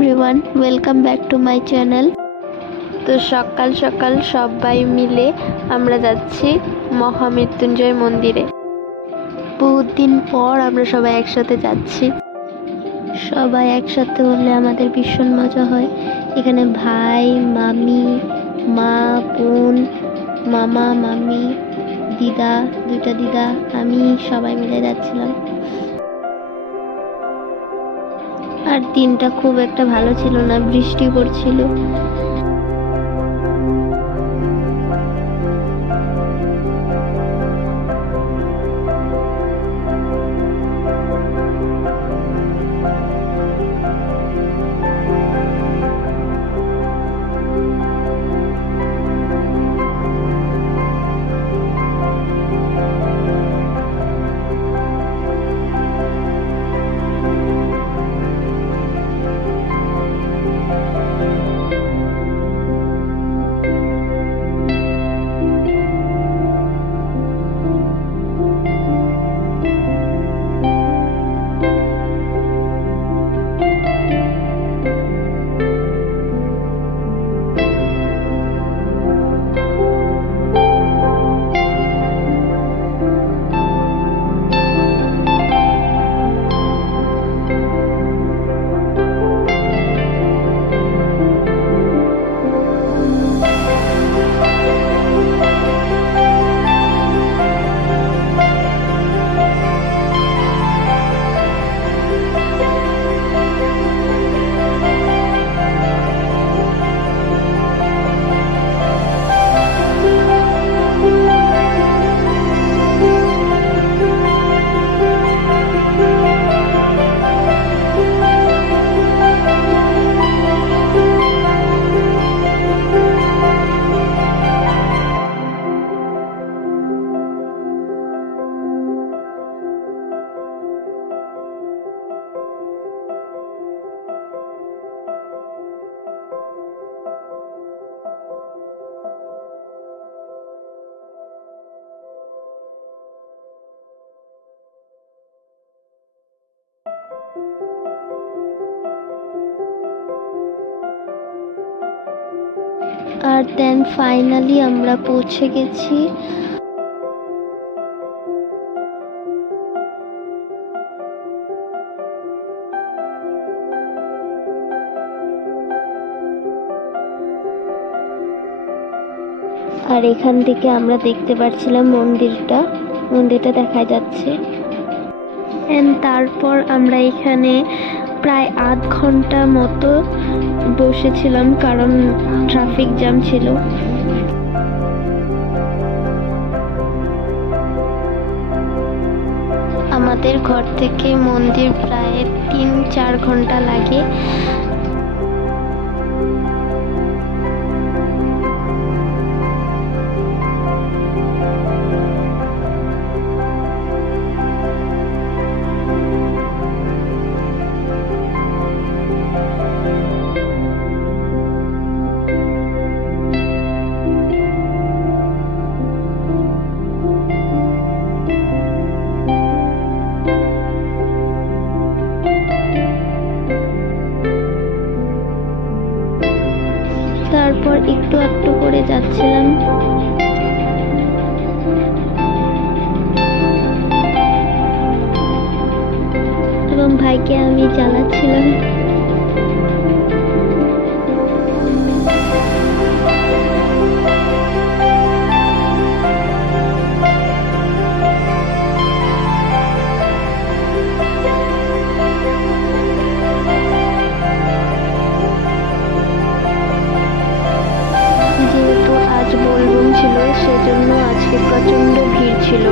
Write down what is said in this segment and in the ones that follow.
Everyone, welcome back to my channel. তো সকাল সকাল সবাই মিলে আমরা যাচ্ছি মহামৃত্যুঞ্জয় মন্দিরে। বহুত দিন পর আমরা সবাই একসাথে যাচ্ছি। সবাই একসাথে হলে আমাদের ভীষণ মজা হয়। এখানে ভাই, মামি, মা, বোন, মামা, মামি, দিদা, দুইটা দিদা, আমি সবাই মিলে যাচ্ছিলাম। আর দিনটা খুব একটা ভালো ছিল না, বৃষ্টি পড়ছিল। আর দেন ফাইনালি আমরা পৌঁছে গেছি। আর এখান থেকে আমরা দেখতে পাচ্ছিলাম মন্দিরটা দেখা যাচ্ছে। তারপর আমরা এখানে প্রায় আধ ঘন্টা মতো বসেছিলাম, কারণ ট্রাফিক জ্যাম ছিল। আমাদের ঘর থেকে মন্দির প্রায় 3-4 ঘন্টা লাগে। তারপর একটু একটু করে যাচ্ছিলাম। এবং ভাইকে আমি চালাচ্ছিলাম। যেহেতু আজ বোলবম ছিল, সেজন্য আজকে প্রচন্ড ভিড় ছিল।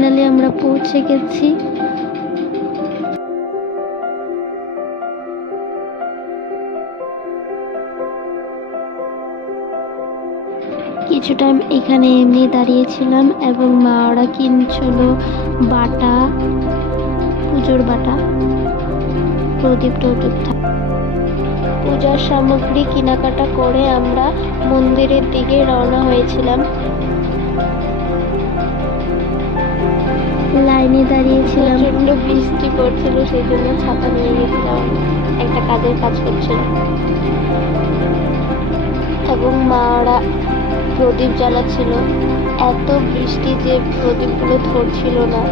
ফাইনালি আমরা পৌঁছে গেছি। কিছু টাইম এখানে এমনি দাঁড়িয়েছিলাম এবং মা ওরা কিনছিল বাটা, পুজোর বাটা, প্রদীপ টদীপ। পূজার সামগ্রী কেনাকাটা করে আমরা মন্দিরের দিকে রওনা হয়েছিলাম। লাইনে দাঁড়িয়েছিলাম, প্রচন্ড বৃষ্টি পড়ছিল, সেই জন্য ছাতা নিয়ে গেছিলাম, একটা কাজের কাজ করছিলাম এবং মা ওরা প্রদীপ জ্বালাচ্ছিল। এত বৃষ্টি যে প্রদীপগুলো ধরছিল না,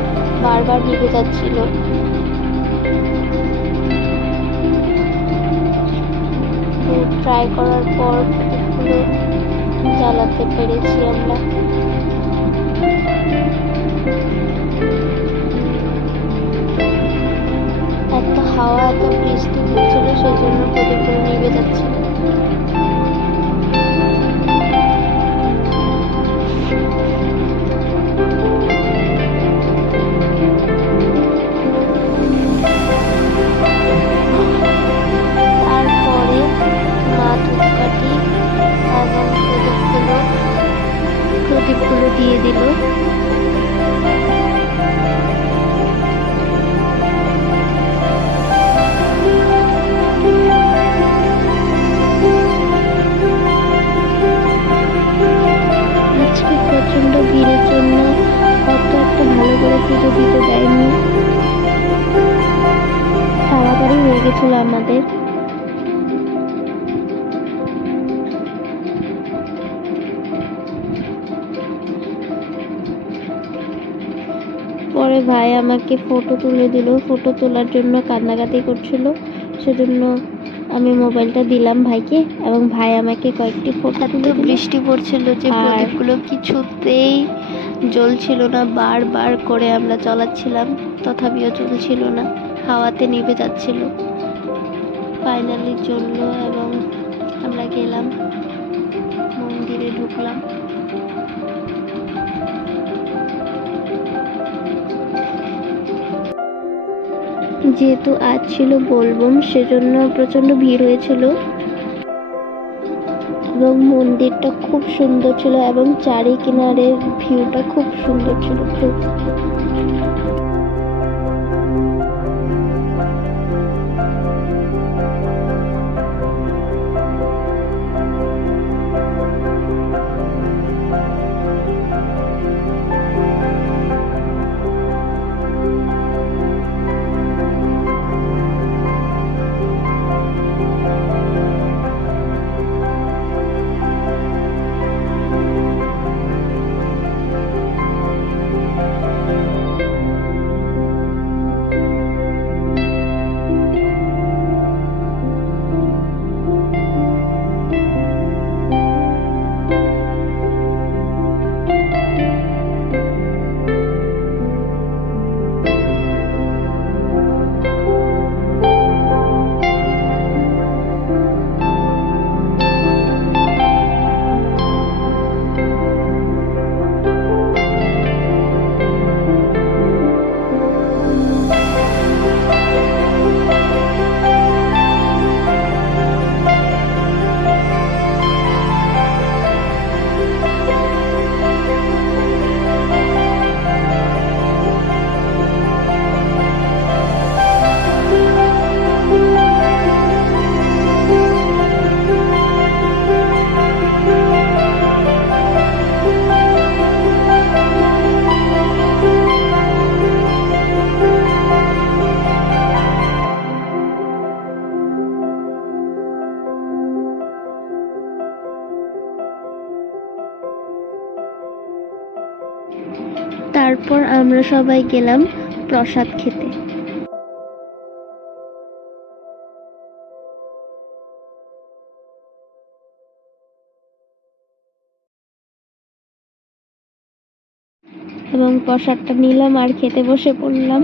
বারবার নিভে যাচ্ছিল। ট্রাই করার পর প্রদীপগুলো জ্বালাতে পেরেছি আমরা। এত হাওয়া, এত বৃষ্টি হচ্ছিল, সেই জন্য প্রদীপগুলো নিভে যাচ্ছিল। তারপরে মা ধূপকাঠি এবং প্রদীপগুলো দিয়ে দিল। আজকে প্রচন্ড ভিড়ের জন্য অত একটা ভালো করে পুজো দিতে দেয়নি, তাড়াতাড়ি হয়ে গেছিল আমাদের। পরে ভাই আমাকে ফটো তুলে দিল, ফটো তোলার জন্য কান্নাকাটি করছিল, সেজন্য আমি মোবাইলটা দিলাম ভাইকে এবং ভাই আমাকে কয়েকটি ফটো তুলে দিল। বৃষ্টি পড়ছিল যে প্রদীপগুলো কিছুতেই জ্বলছিল না, বারবার করে আমরা জ্বালাচ্ছিলাম, তথাপিও জ্বলছিল না, হাওয়াতে নিভে যাচ্ছিল। ফাইনালি জ্বলল এবং আমরা গেলাম, মন্দিরে ঢুকলাম। যেহেতু আজ ছিল বোলবম, সেজন্য প্রচন্ড ভিড় হয়েছিল এবং মন্দিরটা খুব সুন্দর ছিল এবং চারি কিনারের ভিউটা খুব সুন্দর ছিল। তারপর আমরা সবাই গেলাম প্রসাদ খেতে। এবং প্রসাদটা নিলাম আর খেতে বসে পড়লাম,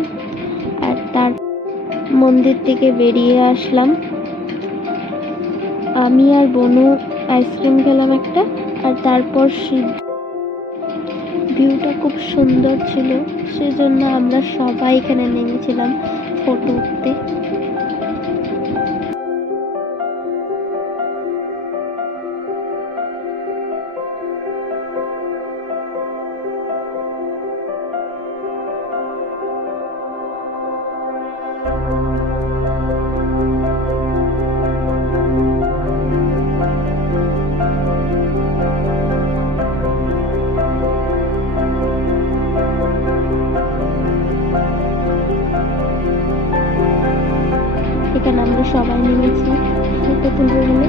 আর তার মন্দির থেকে বেরিয়ে আসলাম। আমি আর বনু আইসক্রিম খেলাম একটা, আর তারপর ভিউটা খুব সুন্দর ছিল, সেজন্য আমরা সবাই এখানে নেমেছিলাম ফটো উঠতে। এখানে আমরা সবাই নেমেছি ফটো তুলবো বলে।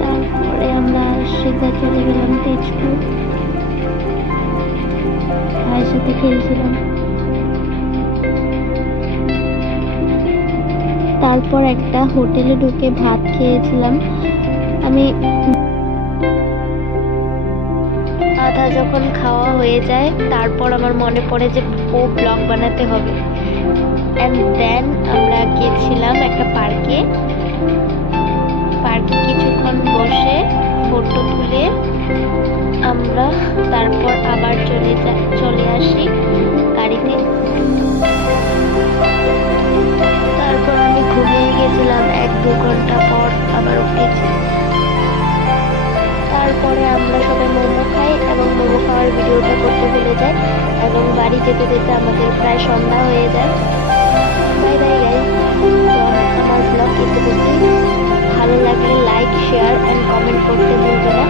তারপরে আমরা সিধা চলে গেলাম তেজপুর, ভাইয়ের সাথে খেলছিলাম। তারপর একটা হোটেলে ঢুকে ভাত খেয়েছিলাম আমি। আধা যখন খাওয়া হয়ে যায় তারপর আমার মনে পড়ে যে ব্লগ বানাতে হবে। অ্যান্ড দেন আমরা গিয়েছিলাম একটা পার্কে কিছুক্ষণ বসে ফটো তুলে আমরা তারপর আবার চলে আসি গাড়িতে। তারপর আমি ঘুমিয়ে গেছিলাম, 1-2 ঘন্টা পর আবার উঠেছি। তারপরে আমরা সবাই মোমো খাই এবং মোমো খাওয়ার ভিডিওটা করতে ভুলে যাই এবং বাড়ি যেতে যেতে আমাদের প্রায় সন্ধ্যা হয়ে যায়। Bye bye guys. আমার ব্লগ এতটুকুই। ভালো লাগলে লাইক, শেয়ার অ্যান্ড কমেন্ট করতে ভুলবে না।